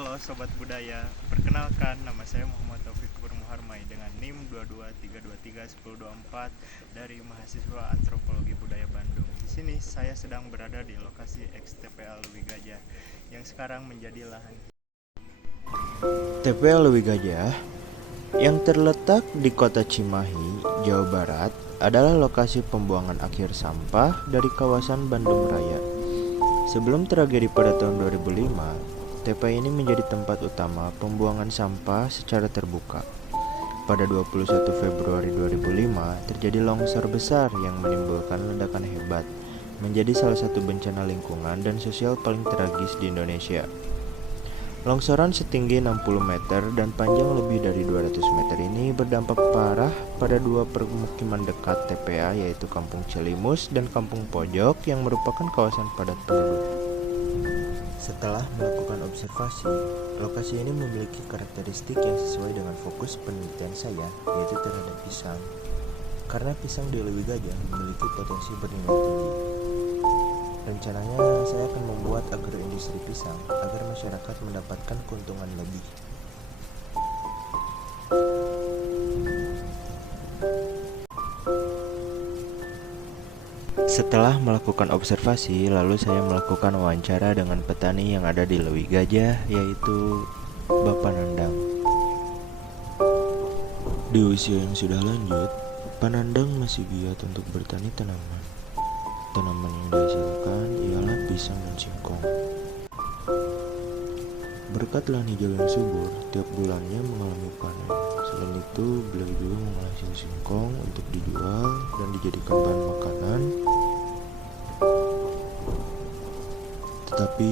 Halo Sobat Budaya, perkenalkan nama saya Muhammad Taufik Muharmai dengan NIM 223231024 dari mahasiswa Antropologi Budaya Bandung. Di sini saya sedang berada di lokasi XTPA Leuwi Gajah yang sekarang menjadi lahan. TPA Leuwi Gajah yang terletak di kota Cimahi, Jawa Barat adalah lokasi pembuangan akhir sampah dari kawasan Bandung Raya. Sebelum tragedi pada tahun 2005, TPA ini menjadi tempat utama pembuangan sampah secara terbuka. Pada 21 Februari 2005, terjadi longsor besar yang menimbulkan ledakan hebat, menjadi salah satu bencana lingkungan dan sosial paling tragis di Indonesia. Longsoran setinggi 60 meter dan panjang lebih dari 200 meter ini berdampak parah pada dua permukiman dekat TPA, yaitu Kampung Cilimus dan Kampung Pojok yang merupakan kawasan padat penduduk. Setelah melakukan observasi, lokasi ini memiliki karakteristik yang sesuai dengan fokus penelitian saya, yaitu terhadap pisang. Karena pisang di Leuwi Gajah memiliki potensi bernilai tinggi. Rencananya saya akan membuat agroindustri pisang agar masyarakat mendapatkan keuntungan lebih. Setelah melakukan observasi, lalu saya melakukan wawancara dengan petani yang ada di Leuwi Gajah, yaitu Bapak Nandang. Di usia yang sudah lanjut, Pak Nandang masih giat untuk bertani tanaman. Tanaman yang dihasilkan ialah pisang dan singkong. Berkat lahan hijau yang subur, tiap bulannya mengalami panen. Selain itu, beliau juga menghasilkan singkong untuk dijual dan dijadikan bahan makanan. Tetapi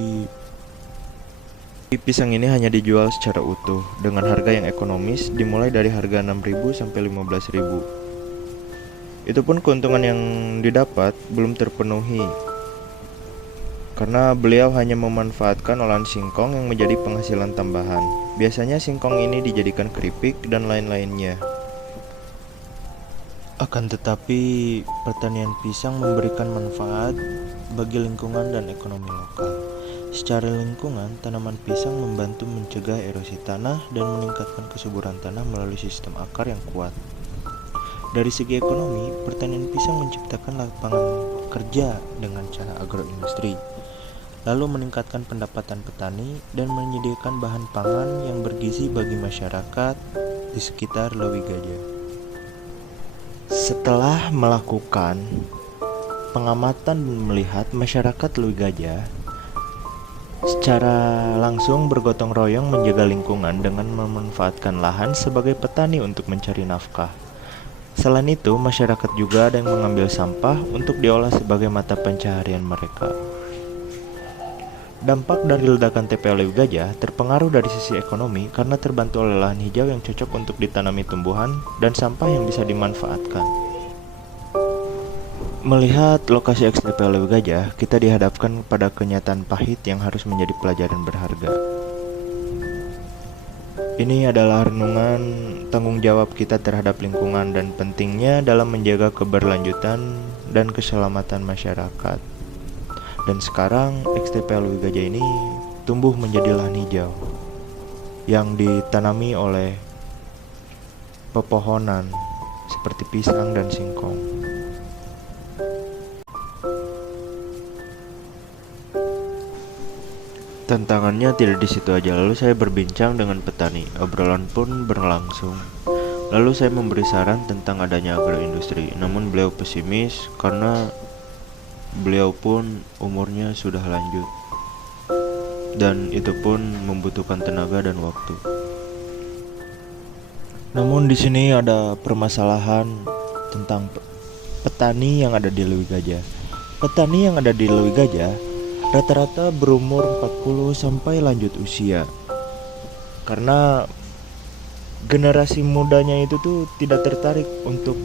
pisang ini hanya dijual secara utuh dengan harga yang ekonomis, dimulai dari harga 6.000 sampai 15.000. Itu pun keuntungan yang didapat belum terpenuhi, karena beliau hanya memanfaatkan olahan singkong yang menjadi penghasilan tambahan. Biasanya singkong ini dijadikan keripik dan lain-lainnya. Akan tetapi, pertanian pisang memberikan manfaat bagi lingkungan dan ekonomi lokal. Secara lingkungan, tanaman pisang membantu mencegah erosi tanah dan meningkatkan kesuburan tanah melalui sistem akar yang kuat. Dari segi ekonomi, pertanian pisang menciptakan lapangan kerja dengan cara agroindustri, lalu meningkatkan pendapatan petani dan menyediakan bahan pangan yang bergizi bagi masyarakat di sekitar Leuwi Gajah. Setelah melakukan pengamatan dan melihat masyarakat Leuwi Gajah secara langsung bergotong royong menjaga lingkungan dengan memanfaatkan lahan sebagai petani untuk mencari nafkah. Selain itu, masyarakat juga ada yang mengambil sampah untuk diolah sebagai mata pencaharian mereka. Dampak dari ledakan TPA Leuwi Gajah terpengaruh dari sisi ekonomi karena terbantu oleh lahan hijau yang cocok untuk ditanami tumbuhan dan sampah yang bisa dimanfaatkan. Melihat lokasi TPA Leuwi Gajah, kita dihadapkan pada kenyataan pahit yang harus menjadi pelajaran berharga. Ini adalah renungan tanggung jawab kita terhadap lingkungan dan pentingnya dalam menjaga keberlanjutan dan keselamatan masyarakat. Dan sekarang XTPA Leuwi Gajah ini tumbuh menjadi lahan hijau yang ditanami oleh pepohonan seperti pisang dan singkong. Tantangannya tidak di situ aja, lalu saya berbincang dengan petani. Obrolan pun berlangsung. Lalu saya memberi saran tentang adanya agroindustri. Namun beliau pesimis karena beliau pun umurnya sudah lanjut. Dan itu pun membutuhkan tenaga dan waktu. Namun di sini ada permasalahan tentang petani yang ada di Leuwi Gajah. Petani yang ada di Leuwi Gajah rata-rata berumur 40 sampai lanjut usia. Karena generasi mudanya itu tuh tidak tertarik untuk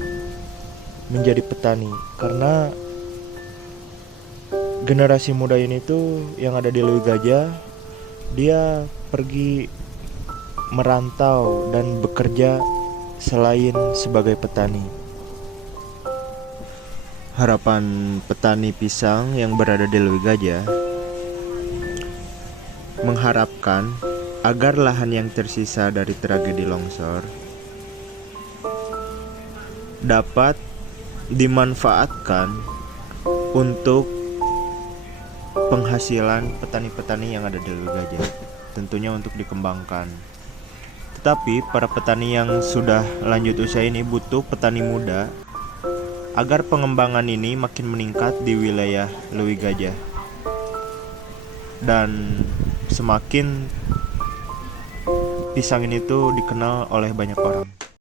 menjadi petani, karena generasi muda ini tuh yang ada di Leuwi Gajah, dia pergi merantau dan bekerja selain sebagai petani. Harapan petani pisang yang berada di Leuwi Gajah mengharapkan agar lahan yang tersisa dari tragedi longsor dapat dimanfaatkan untuk penghasilan petani-petani yang ada di Lewi Gajah, tentunya untuk dikembangkan. Tetapi para petani yang sudah lanjut usia ini butuh petani muda agar pengembangan ini makin meningkat di wilayah Lewi Gajah dan semakin pisang ini tuh dikenal oleh banyak orang.